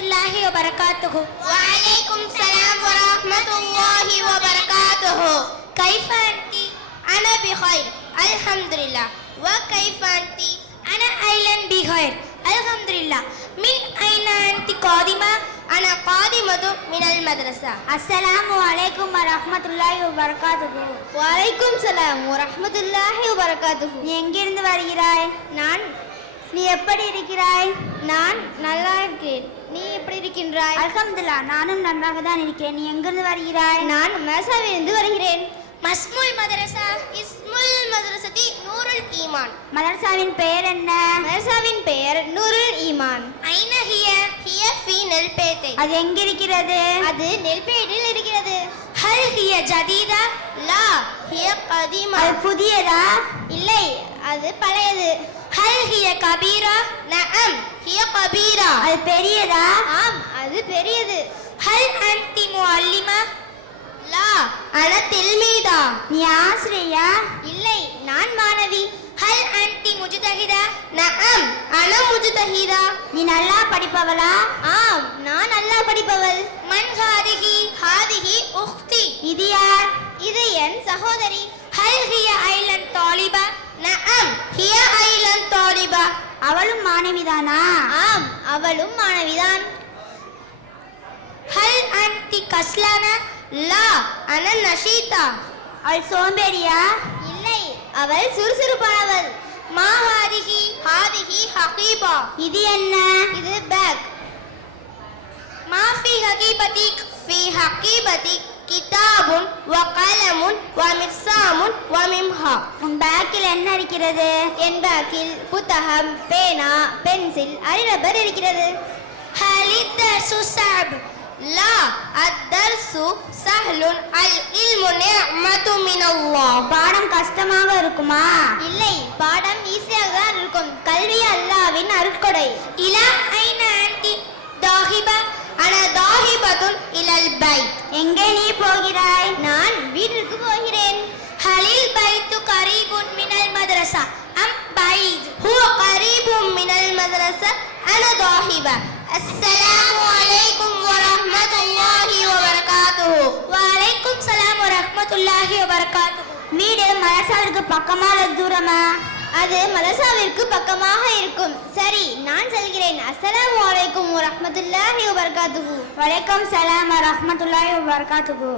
வரஹ்மத்துல்லாஹி வபரகாத்துஹு. வஅலைக்கும் ஸலாம் வரஹ்மத்துல்லாஹி வபரகாத்துஹு. கைஃப அன்தி? அனா பிகைர் அல்ஹம்துலில்லாஹ். வ கைஃப அன்தி? அன ஐலன் பிகைர் அல்ஹம்துலில்லாஹ். மின் ஐன அன்தி காதிமா? அனா காதிமது மினல் மத்ரஸா. அஸ்ஸலாமு அலைக்கும் வரஹ்மத்துல்லாஹி வபரகாத்துஹு. வஅலைக்கும் ஸலாம் வரஹ்மத்துல்லாஹி வபரகாத்துஹு. நீ எங்கிருந்து வருகிறாய்? நீ எப்படி இருக்கிறாய்? நான் நல்லா இருக்கேன். நீ எப்படி இருக்கின்றாய்? அல்ஹம்துலில்லாஹ், நானும் நன்றாக தான் இருக்கிறேன். நீ எங்கிருந்து வருகிறாய்? நான் மதரசாவிலிருந்து வருகிறேன். மஸ்முல் மதரசா? இஸ்முல் மதரசதி நூருல் ஈமான். மதரசாவின் பெயர் என்ன? மதரசாவின் பெயர் நூருல் ஈமான். ஐன ஹிய? ஹிய ஃபீ நெல்பேட்டை. அது எங்கிருக்கிறது? அது நெல்பேட்டில் இருக்கிறது. ஹல் ஹிய ஜதீதா? லா ஹிய கதீமா. அது புதியதா? இல்லை, அது பழையது. ஹல் ஹிய கபீரா? நஅம் ஹிய கபீரா. அது பெரியதா? ஆம், அது பெரியது. ஹல் அன்தி முஅல்லிமா? லா அன தில்மீதா. நீ ஆசிரியா? இல்லை, நான் மாணவி. ஹல் அன்தி முஜ்தஹிதா? நஅம் அன முஜ்தஹிதா. நீ நல்லா படிப்பவளா? ஆம், நான் நல்லா படிப்பவள். மன் ஹாதிஹி? ஹாதிஹி உக்தி. இது யார்? இது என் சகோதரி. ஹல் ஹிய ஐலன் தாலிபா? நஅம் ஹிய ஐலன் தாலிபா. அவளும் மாணவிதானா? ஆம், அவளும் மாணவிதான். ஹல் அன்தி கஸ்லானா? லா அன நஷீதா. அவள் சோம்பேறியா? இல்லை, அவள் சுறுசுறுப்பானவள். மா ஹாதிஹி? ஹாதிஹி ஹகீபா. இது என்ன? இது பேக். மா ஃபி ஹகீபதிக்? ஃபி ஹகீபதி கிதாபுன் வ கலமுன் வ மிர்சாமுன் வ மிம்ஹா. உன் பேக்கில் என்ன இருக்கிறது? என் பேக்கில் புத்தகம், பேனா, பென்சில், அரிரப்பர் இருக்கிறது. ஹலித் தர்சு ஸஅப்? லா அத்தர்சு சஹ்லுன் அல் இல்மு நிஅமத்து மினல்லாஹ். பாடம் கஷ்டமாக இருக்குமா? இல்லை, பாடம் ஈஸியாக தான் இருக்கும். கல்வி அல்லாஹ்வின் அருட்கொடை. இலா ஐன அன்தி தாஹிபா? அன தாஹிபத்துன் இலல் பைத். எங்கே நீ போகிறாய்? நான் வீட்டிற்கு போகிறேன். ஹலில் பைத்து கரீபுன் மினல் மதரசா அம் பைத்? ஹுவ கரீபும் மினல் மதரஸா அன தாஹிபா. அஸ்ஸலாமு அலைக்கும் வரஹ்மத்துல்லாஹி வபரகாத்துஹு. வலைக்கும் ஸலாம் வரஹ்மத்துல்லாஹி வபரகாத்துஹு. வீடு மதரசாவிற்கு பக்கமா அல்லது தூரமா? அது மதரசாவிற்கு பக்கமாக இருக்கும். சரி, நான் செல்கிறேன். அஸ்ஸலாமு அலைக்கும் வரஹ்மத்துல்லாஹி வபரகாத்துஹு. வலைக்கும் ஸலாம் வரஹ்மத்துல்லாஹி வபரகாத்துஹு.